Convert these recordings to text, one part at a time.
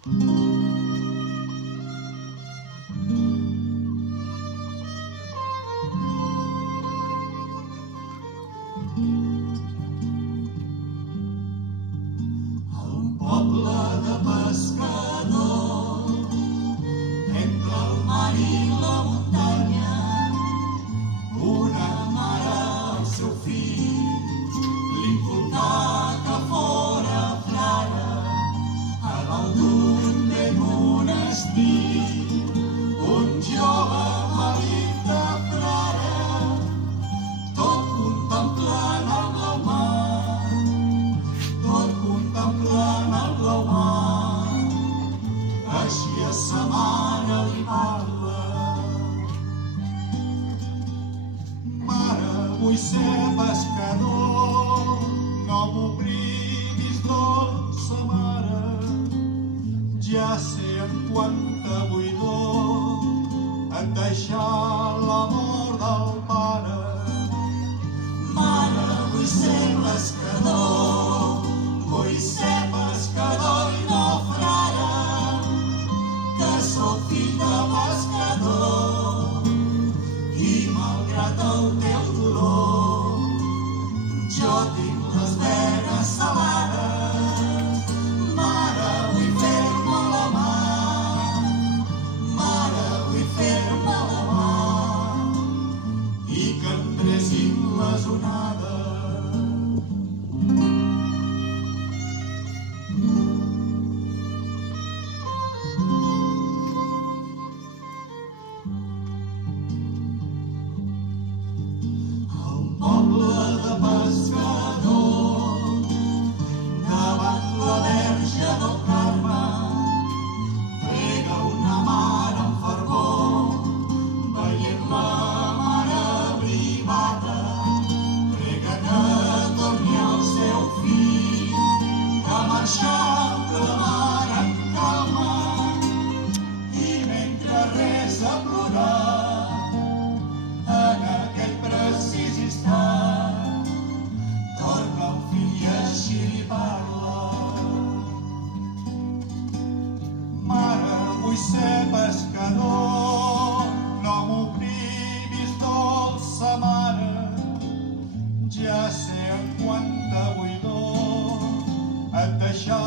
Un poble de pescadors entre el mar i la muntanya, una mare al seu fill li importà que fora frare a dalt d'un vell monestir. Un jove marit de frare, tot contemplant el blau mar, tot contemplant el blau mar. Així a sa mare li parla: mare, vull ser pescador, no m'oblidis, dolça mare, ja sé en quanta buidor et deixà l'amor del pare. Mare, vull ser pescador, vull ser pescador i no frare, que sóc fill de pescador i malgrat el teu dolor jo tinc les venes salades. Mare, vull fer-me la mà, mare, vull fer-me la mà i que em dresin les onades. El poble de pescadors davant la Verge del Carme prega una mare amb fervor, veient la mare privada, prega que torni el seu fill, que marxà de la mar en calma i mentre resa plorar en aquell precís instant torna el fill i així li parla: mare, vull ser pescador, no m'oblidis, dolça mare, ja sé en quanta buidor et deixà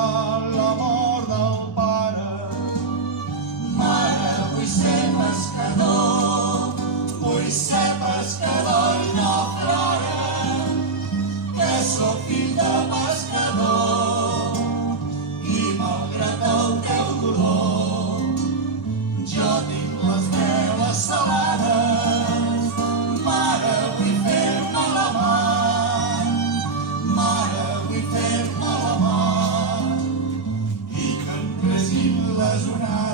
l'amor del pare. Mare, vull ser pescador, vull ser pescador i no frare, que sóc fill de pescador i malgrat el teu dolor jo tinc les veles salades. Mare, vull fer-me la mà, mare, vull fer-me la mà i que em resin les onades.